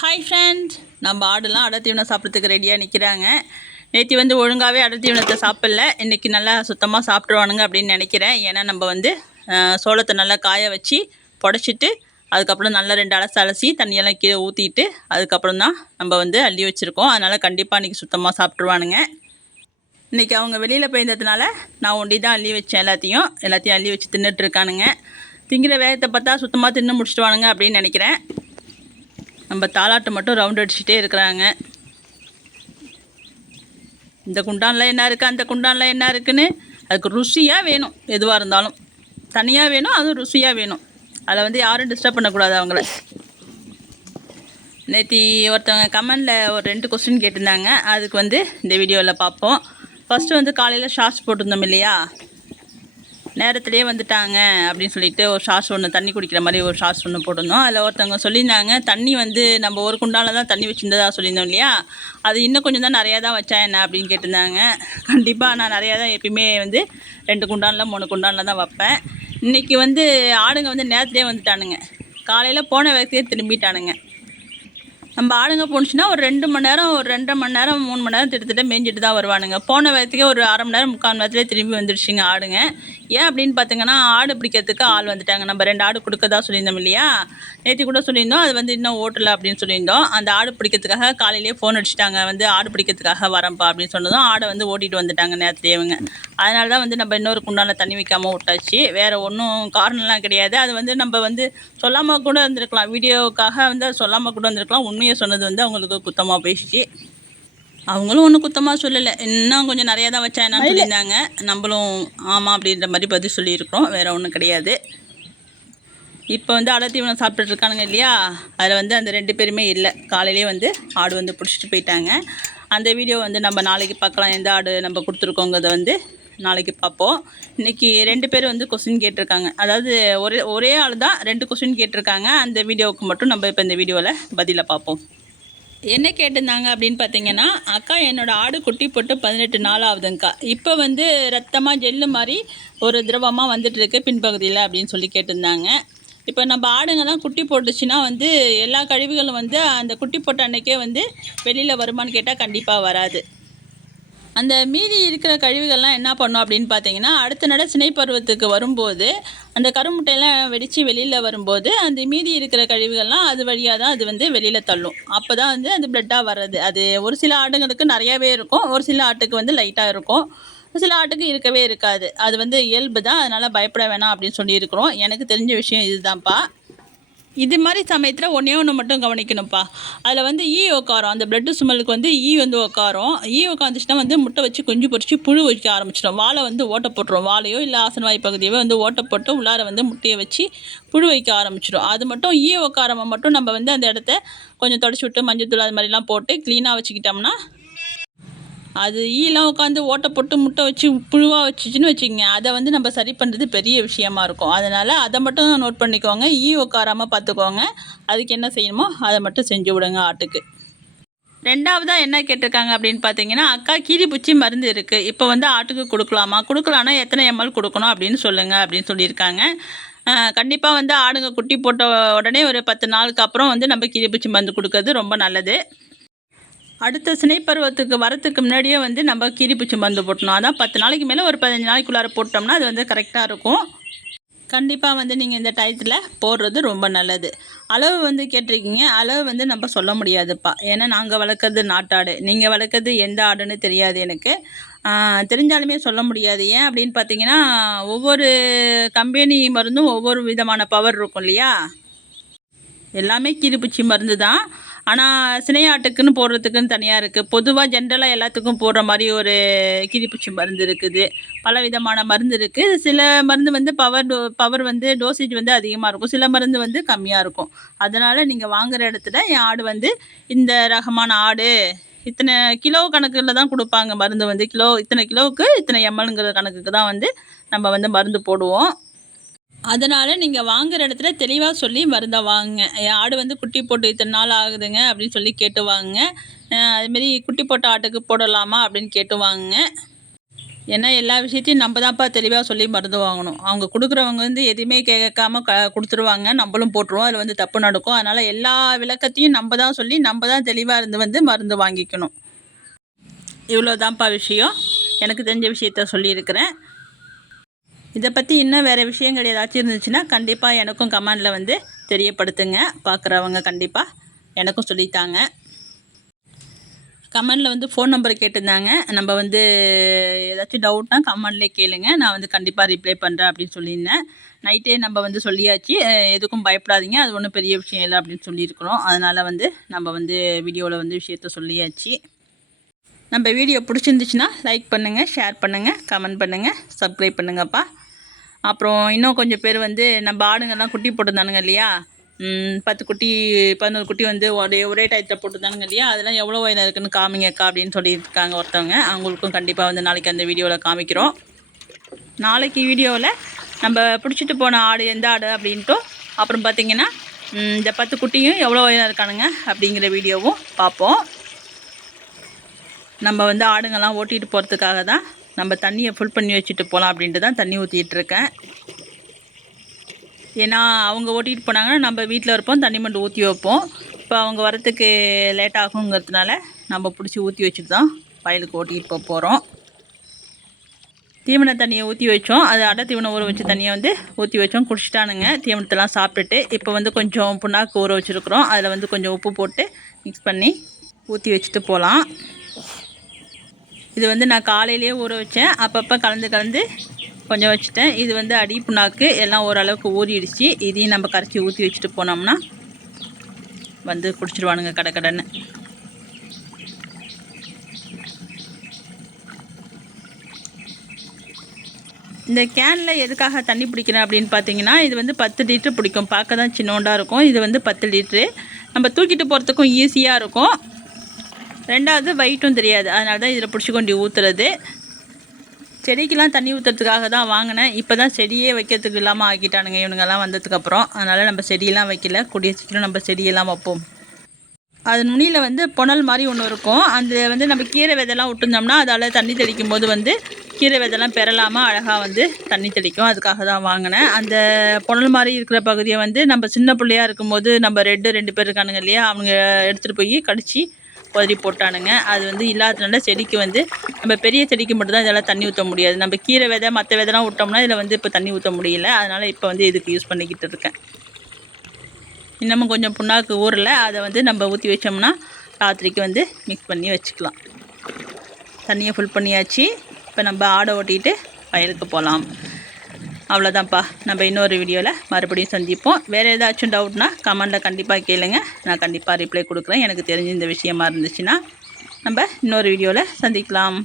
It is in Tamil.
ஹாய் ஃப்ரெண்ட், நம்ம ஆடுலாம் அடர் தீவனம் சாப்பிட்றதுக்கு ரெடியாக நிற்கிறாங்க. நேற்று வந்து ஒழுங்காகவே அடர் தீவனத்தை சாப்பிடல. இன்றைக்கி நல்லா சுத்தமாக சாப்பிட்ருவானுங்க அப்படின்னு நினைக்கிறேன். ஏன்னா நம்ம வந்து சோளத்தை நல்லா காய வச்சு புடச்சிட்டு அதுக்கப்புறம் நல்லா 2 அலசி தண்ணியெல்லாம் கீழே ஊற்றிட்டு அதுக்கப்புறம் தான் நம்ம வந்து அள்ளி வச்சுருக்கோம். அதனால் கண்டிப்பாக இன்றைக்கி சுத்தமாக சாப்பிட்ருவானுங்க. இன்றைக்கி அவங்க வெளியில் போயிருந்ததுனால நான் ஒண்டி தான் அள்ளி வச்சேன். எல்லாத்தையும் அள்ளி வச்சு தின்னுட்டுருக்கானுங்க. திங்கிற வேகத்தை பார்த்தா சுத்தமாக தின்னு முடிச்சிடுவானுங்க அப்படின்னு நினைக்கிறேன். நம்ம தாலாட்டு மட்டும் ரவுண்ட் அடிச்சுட்டே இருக்கிறாங்க. இந்த குண்டானில் என்ன இருக்குது, அந்த குண்டானில் என்ன இருக்குன்னு அதுக்கு ருசியாக வேணும். எதுவாக இருந்தாலும் தனியாக வேணும், அதுவும் ருசியாக வேணும். அதை வந்து யாரும் டிஸ்டர்ப் பண்ணக்கூடாது அவங்கள. நேற்று ஒருத்தவங்க கமெண்டில் ஒரு 2 கொஸ்டின் கேட்டிருந்தாங்க. அதுக்கு வந்து இந்த வீடியோவில் பார்ப்போம். ஃபஸ்ட்டு வந்து காலையில் ஷார்ட்ஸ் போட்டிருந்தோம் இல்லையா, நேரத்துலேயே வந்துட்டாங்க அப்படின்னு சொல்லிட்டு ஒரு ஷார்ட்ஸ் ஒன்று, தண்ணி குடிக்கிற மாதிரி ஒரு ஷார்ட்ஸ் ஒன்று போட்டிருந்தோம். அதில் ஒருத்தவங்க சொல்லியிருந்தாங்க, தண்ணி வந்து நம்ம ஒரு குண்டானில் தான் தண்ணி வச்சுருந்ததாக சொல்லியிருந்தோம் இல்லையா, அது இன்னும் கொஞ்சம் தான் நிறையா தான் வச்சா என்ன அப்படின்னு கேட்டிருந்தாங்க. கண்டிப்பாக நான் நிறையா தான் எப்பயுமே வந்து 2 குண்டானில் 3 குண்டானில் தான் வைப்பேன். இன்றைக்கி வந்து ஆடுங்க வந்து நேரத்துலேயே வந்துட்டானுங்க. காலையில் போன வேகத்தையே திரும்பிட்டானுங்க. நம்ம ஆடுங்க போணுச்சுன்னா ஒரு 2 மணி நேரம், ஒரு 2.5 மணி நேரம், 3 மணி நேரம் திட்டத்தட்ட மேய்ஞ்சிட்டு தான் வருவானுங்க. போன வேகத்துக்கே ஒரு 1/2 மணி நேரம், 3/4 மணி நேரத்துலேயே திரும்பி வந்துடுச்சுங்க ஆடுங்க. ஏன் அப்படின்னு பார்த்தீங்கன்னா, ஆடு பிடிக்கிறதுக்கு ஆள் வந்துட்டாங்க. நம்ம 2 ஆடு கொடுக்கறதா சொல்லியிருந்தோம் இல்லையா, நேற்று கூட சொல்லியிருந்தோம். அது வந்து இன்னும் ஓட்டலை அப்படின்னு சொல்லியிருந்தோம். அந்த ஆடு பிடிக்கிறதுக்காக காலையிலேயே ஃபோன் அடிச்சுட்டாங்க, வந்து ஆடு பிடிக்கிறதுக்காக வரேன்ப்பா அப்படின்னு சொன்னதும் ஆடை வந்து ஓட்டிகிட்டு வந்துட்டாங்க நேரத்துலேயேவுங்க. அதனால தான் வந்து நம்ம இன்னொரு குண்டானில் தண்ணி வைக்காமல் விட்டாச்சு. வேறு ஒன்றும் காரணம்லாம் கிடையாது. அது வந்து நம்ம வந்து சொல்லாமல் கூட இருந்திருக்கலாம், வீடியோவுக்காக வந்து அது சொல்லாமல் கூட இருந்திருக்கலாம். உண்மையை சொன்னது வந்து அவங்களுக்கு குத்தமாக போயிடுச்சு. அவங்களும் ஒன்றும் குத்தமாக சொல்லலை, இன்னும் கொஞ்சம் நிறையா தான் வச்சா என்னன்னு சொல்லியிருந்தாங்க. நம்மளும் ஆமாம் அப்படின்ற மாதிரி பதில் சொல்லியிருக்கிறோம். வேறு ஒன்றும் கிடையாது. இப்போ வந்து அடர் தீவனம் சாப்பிட்டுருக்கானுங்க இல்லையா, அதில் வந்து அந்த 2 பேருமே இல்லை. காலையிலே வந்து ஆடு வந்து பிடிச்சிட்டு போயிட்டாங்க. அந்த வீடியோ வந்து நம்ம நாளைக்கு பார்க்கலாம். எந்த ஆடு நம்ம கொடுத்துருக்கோங்கிறத வந்து நாளைக்கு பார்ப்போம். இன்றைக்கி 2 பேர் வந்து கொஸ்டின் கேட்டிருக்காங்க. அதாவது ஒரே ஆள் தான் 2 கொஸ்டின் கேட்டிருக்காங்க. அந்த வீடியோவுக்கு மட்டும் நம்ம இப்போ இந்த வீடியோவில் பதிலை பார்ப்போம். என்ன கேட்டிருந்தாங்க அப்படின்னு பார்த்தீங்கன்னா, அக்கா என்னோடய ஆடு குட்டி போட்டு 18 நாள் ஆகுதுங்க்கா. இப்போ வந்து ரத்தமாக ஜெல்லு மாதிரி ஒரு திரவமாக வந்துட்டுருக்கு பின்பகுதியில் அப்படின்னு சொல்லி கேட்டிருந்தாங்க. இப்போ நம்ம ஆடுங்கெல்லாம் குட்டி போட்டுச்சுன்னா வந்து எல்லா கழிவுகளும் வந்து அந்த குட்டி போட்ட அன்றைக்கே வந்து வெளியில் வருமானு கேட்டால் கண்டிப்பாக வராது. அந்த மீதி இருக்கிற கழிவுகள்லாம் என்ன பண்ணும் அப்படின்னு பார்த்தீங்கன்னா, அடுத்த நட சினை பருவத்துக்கு வரும்போது அந்த கருமுட்டையெல்லாம் வெடித்து வெளியில் வரும்போது அந்த மீதி இருக்கிற கழிவுகள்லாம் அது வழியாக தான் அது வந்து வெளியில் தள்ளும். அப்போ தான் வந்து அது பிளட்டாக வர்றது. அது ஒரு சில ஆடுங்களுக்கு நிறையாவே இருக்கும், ஒரு சில ஆட்டுக்கு வந்து லைட்டாக இருக்கும், ஒரு சில ஆட்டுக்கு இருக்கவே இருக்காது. அது வந்து இயல்பு தான், அதனால் பயப்பட வேணாம் அப்படின்னு சொல்லியிருக்கிறோம். எனக்கு தெரிஞ்ச விஷயம் இதுதான்ப்பா. இது மாதிரி சமயத்தில் ஒன்று மட்டும் கவனிக்கணும்ப்பா. அதில் வந்து உட்காரும். அந்த பிளட்டு ஸ்மெல்லுக்கு வந்து வந்து உட்காரும். உட்காந்துச்சுன்னா வந்து முட்டை வச்சு குஞ்சு பொறிச்சு புழு வைக்க ஆரம்பிச்சிடும். வாழை வந்து ஓட்டை போட்டுரும். வாழையோ இல்லை ஆசனவாய் பகுதியோ வந்து ஓட்டை போட்டு உள்ளார வந்து முட்டையை வச்சு புழு வைக்க ஆரம்பிச்சிடும். அது மட்டும் உட்காரம மட்டும் நம்ம வந்து அந்த இடத்த கொஞ்சம் தொடச்சி விட்டு மஞ்சள் அது மாதிரிலாம் போட்டு க்ளீனாக வச்சுக்கிட்டோம்னா, அது ஈலாம் உட்காந்து ஓட்டை போட்டு முட்டை வச்சு புழுவாக வச்சுச்சுன்னு வச்சுக்கோங்க, அதை வந்து நம்ம சரி பண்ணுறது பெரிய விஷயமா இருக்கும். அதனால் அதை மட்டும் நோட் பண்ணிக்கோங்க. உட்காராமல் பார்த்துக்கோங்க. அதுக்கு என்ன செய்யணுமோ அதை மட்டும் செஞ்சு விடுங்க ஆட்டுக்கு. 2வதாக என்ன கேட்டிருக்காங்க அப்படின்னு பார்த்தீங்கன்னா, அக்கா கீரிப்பூச்சி மருந்து இருக்குது, இப்போ வந்து ஆட்டுக்கு கொடுக்கலாமா, கொடுக்கலான்னா எத்தனை ml கொடுக்கணும் அப்படின்னு சொல்லுங்கள் அப்படின்னு சொல்லியிருக்காங்க. கண்டிப்பாக வந்து ஆடுங்க குட்டி போட்ட உடனே ஒரு 10 நாளுக்கு அப்புறம் வந்து நம்ம கீரிப்பூச்சி மருந்து கொடுக்கறது ரொம்ப நல்லது. அடுத்த சினை பருவத்துக்கு வரத்துக்கு முன்னாடியே வந்து நம்ம கீரிப்பூச்சி மருந்து போட்டணும். அதான் 10 நாளைக்கு மேலே ஒரு 15 நாளைக்குள்ளார போட்டோம்னா அது வந்து கரெக்டாக இருக்கும். கண்டிப்பாக வந்து நீங்கள் இந்த டயத்தில் போடுறது ரொம்ப நல்லது. அளவு வந்து கேட்டிருக்கீங்க. அளவு வந்து நம்ம சொல்ல முடியாதுப்பா. ஏன்னா நாங்கள் வளர்க்குறது நாட்டாடு, நீங்கள் வளர்க்குறது எந்த ஆடுன்னு தெரியாது எனக்கு. தெரிஞ்சாலுமே சொல்ல முடியாது. ஏன் அப்படின்னு பார்த்தீங்கன்னா, ஒவ்வொரு கம்பெனி மருந்தும் ஒவ்வொரு விதமான பவர் இருக்கும் இல்லையா. எல்லாமே கீரிப்பூச்சி மருந்து தான், ஆனால் சினையாட்டுக்குன்னு போடுறதுக்குன்னு தனியாக இருக்குது. பொதுவாக ஜென்ரலாக எல்லாத்துக்கும் போடுற மாதிரி ஒரு கீரிப்பூச்சி மருந்து இருக்குது. பல விதமான மருந்து இருக்குது. சில மருந்து வந்து பவர் வந்து டோசேஜ் வந்து அதிகமாக இருக்கும், சில மருந்து வந்து கம்மியாக இருக்கும். அதனால் நீங்கள் வாங்குகிற இடத்துல என் ஆடு வந்து இந்த ரகமான ஆடு இத்தனை கிலோ கணக்கில் தான் கொடுப்பாங்க மருந்து. வந்து இத்தனை கிலோவுக்கு இத்தனை mlங்கிற கணக்குக்கு தான் வந்து நம்ம வந்து மருந்து போடுவோம். அதனால் நீங்கள் வாங்குகிற இடத்துல தெளிவாக சொல்லி மருந்தை வாங்குங்க. என் ஆடு வந்து குட்டி போட்டு இத்தனை நாள் ஆகுதுங்க அப்படின்னு சொல்லி கேட்டு வாங்குங்க. அதுமாரி குட்டி போட்ட ஆட்டுக்கு போடலாமா அப்படின்னு கேட்டு வாங்குங்க. ஏன்னா எல்லா விஷயத்தையும் நம்ம தான்ப்பா தெளிவாக சொல்லி மருந்து வாங்கணும். அவங்க கொடுக்குறவங்க வந்து எதுவுமே கேட்காம கொடுத்துருவாங்க. நம்மளும் போட்டுருவோம். அதில் வந்து தப்பு நடக்கும். அதனால் எல்லா விளக்கத்தையும் நம்ம தான் சொல்லி நம்ம தான் தெளிவாக இருந்து வந்து மருந்து வாங்கிக்கணும். இவ்வளோ தான்ப்பா விஷயம். எனக்கு தெரிஞ்ச விஷயத்த சொல்லியிருக்கிறேன். இதை பற்றி இன்னும் வேறு விஷயங்கள் ஏதாச்சும் இருந்துச்சுன்னா கண்டிப்பாக எனக்கும் கமெண்டில் வந்து தெரியப்படுத்துங்க. பார்க்குறவங்க கண்டிப்பாக எனக்கும் சொல்லித்தாங்க. கமெண்டில் வந்து ஃபோன் நம்பர் கேட்டிருந்தாங்க. நம்ம வந்து ஏதாச்சும் டவுட்னா கமெண்ட்லேயே கேளுங்க. நான் வந்து கண்டிப்பாக ரிப்ளை பண்ணுறேன் அப்படின்னு சொல்லியிருந்தேன். நைட்டே நம்ம வந்து சொல்லியாச்சு. எதுக்கும் பயப்படாதீங்க. அது ஒன்றும் பெரிய விஷயம் இல்லை அப்படின்னு சொல்லியிருக்கிறோம். அதனால் வந்து நம்ம வந்து வீடியோவில் வந்து விஷயத்த சொல்லியாச்சு. நம்ம வீடியோ பிடிச்சிருந்துச்சுன்னா லைக் பண்ணுங்கள், ஷேர் பண்ணுங்கள், கமெண்ட் பண்ணுங்கள், சப்ஸ்கிரைப் பண்ணுங்கப்பா. அப்புறம் இன்னும் கொஞ்சம் பேர் வந்து நம்ம ஆடுங்கள்லாம் குட்டி போட்டிருந்தானுங்க இல்லையா, 10 குட்டி 11 குட்டி வந்து ஒரே டயத்தில் போட்டிருந்தானுங்க இல்லையா, அதெல்லாம் எவ்வளோ வயதாக இருக்குதுன்னு காமிங்கக்கா அப்படின்னு சொல்லியிருக்காங்க ஒருத்தவங்க. அவங்களுக்கும் கண்டிப்பாக வந்து நாளைக்கு அந்த வீடியோவில் காமிக்கிறோம். நாளைக்கு வீடியோவில் நம்ம பிடிச்சிட்டு போன ஆடு எந்த ஆடு அப்படின்ட்டும், அப்புறம் பார்த்திங்கன்னா இந்த 10 குட்டியும் எவ்வளோ வயதாக இருக்கானுங்க அப்படிங்கிற வீடியோவும் பார்ப்போம். நம்ம வந்து ஆடுங்கள்லாம் ஓட்டிகிட்டு போகிறதுக்காக தான் நம்ம தண்ணியை ஃபுல் பண்ணி வச்சுட்டு போகலாம் அப்படின்ட்டு தான் தண்ணி ஊற்றிட்டுருக்கேன். ஏன்னா அவங்க ஓட்டிகிட்டு போனாங்கன்னா நம்ம வீட்டில் இருப்போம், தண்ணி மட்டும் ஊற்றி வைப்போம். இப்போ அவங்க வரத்துக்கு லேட் ஆகுங்கிறதுனால நம்ம பிடிச்சி ஊற்றி வச்சுட்டு தான் வயலுக்கு ஓட்டிகிட்டு போகிறோம். தீவன தண்ணியை ஊற்றி வச்சோம். அது அடை தீவனம் ஊற வச்ச தண்ணியை வந்து ஊற்றி வச்சோம். குடிச்சிட்டானுங்க தீவனத்தெல்லாம் சாப்பிட்டுட்டு. இப்போ வந்து கொஞ்சம் புண்ணாக்கு ஊற வச்சுருக்குறோம். அதில் வந்து கொஞ்சம் உப்பு போட்டு மிக்ஸ் பண்ணி ஊற்றி வச்சுட்டு போகலாம். இது வந்து நான் காலையிலேயே ஊற வச்சேன். அப்பப்போ கலந்து கொஞ்சம் வச்சுட்டேன். இது வந்து அடி புண்ணாக்கு எல்லாம் ஓரளவுக்கு ஊறிடுச்சு. இதையும் நம்ம கரைச்சி ஊற்றி வச்சுட்டு போனோம்னா வந்து குடிச்சிடுவானுங்க கடன்னு. இந்த கேனில் எதுக்காக தண்ணி பிடிக்கிறேன் அப்படின்னு பார்த்தீங்கன்னா, இது வந்து 10 லிட்ரு பிடிக்கும். பார்க்க தான் சின்னோண்டாக இருக்கும். இது வந்து 10 லிட்ரு. நம்ம தூக்கிட்டு போகிறதுக்கும் ஈஸியாக இருக்கும். ரெண்டாவது வெயிட்டும் தெரியாது. அதனால தான் இதில் பிடிச்சி கொண்டு ஊற்றுறது. செடிக்கெலாம் தண்ணி ஊற்றுறதுக்காக தான் வாங்கினேன். இப்போ தான் செடியே வைக்கிறதுக்கு இல்லாமல் ஆக்கிட்டானுங்க இவனுங்கெல்லாம் வந்ததுக்கப்புறம். அதனால் நம்ம செடியெல்லாம் வைக்கல. கூடிய சீக்கிரம் நம்ம செடியெல்லாம் வைப்போம். அது நுனியில் வந்து புனல் மாதிரி ஒன்று இருக்கும். அந்த வந்து நம்ம கீரை விதைலாம் விட்டுருந்தோம்னா அதால் தண்ணி தெளிக்கும் போது வந்து கீரை விதைலாம் பெறலாமல் அழகாக வந்து தண்ணி தெளிக்கும். அதுக்காக தான் வாங்கினேன். அந்த புனல் மாதிரி இருக்கிற பகுதியை வந்து நம்ம சின்ன பிள்ளையாக இருக்கும்போது நம்ம 2 பேர் இருக்கானுங்க இல்லையா, அவங்க எடுத்துகிட்டு போய் கடிச்சு உதறி போட்டானுங்க. அது வந்து இல்லாததுனால செடிக்கு வந்து நம்ம பெரிய செடிக்கு மட்டும்தான் இதெல்லாம் தண்ணி ஊற்ற முடியாது. நம்ம கீரை விதை மற்ற விதைலாம் விட்டோம்னா இதில் வந்து இப்போ தண்ணி ஊற்ற முடியல. அதனால் இப்போ வந்து இதுக்கு யூஸ் பண்ணிக்கிட்டு இருக்கேன். இன்னமும் கொஞ்சம் புண்ணாக்கு ஊரில் அதை வந்து நம்ம ஊற்றி வச்சோம்னா ராத்திரிக்கு வந்து மிக்ஸ் பண்ணி வச்சுக்கலாம். தண்ணியை ஃபுல் பண்ணியாச்சு. இப்போ நம்ம ஆடை ஓட்டிகிட்டு வயலுக்கு போகலாம். அவ்வளோதான்ப்பா. நம்ம இன்னொரு வீடியோவில் மறுபடியும் சந்திப்போம். வேறு ஏதாச்சும் டவுட்னா கமெண்டில் கண்டிப்பாக கேளுங்க. நான் கண்டிப்பாக ரிப்ளை கொடுக்குறேன். எனக்கு தெரிஞ்ச இந்த விஷயமா இருந்துச்சுன்னா நம்ம இன்னொரு வீடியோவில் சந்திக்கலாம்.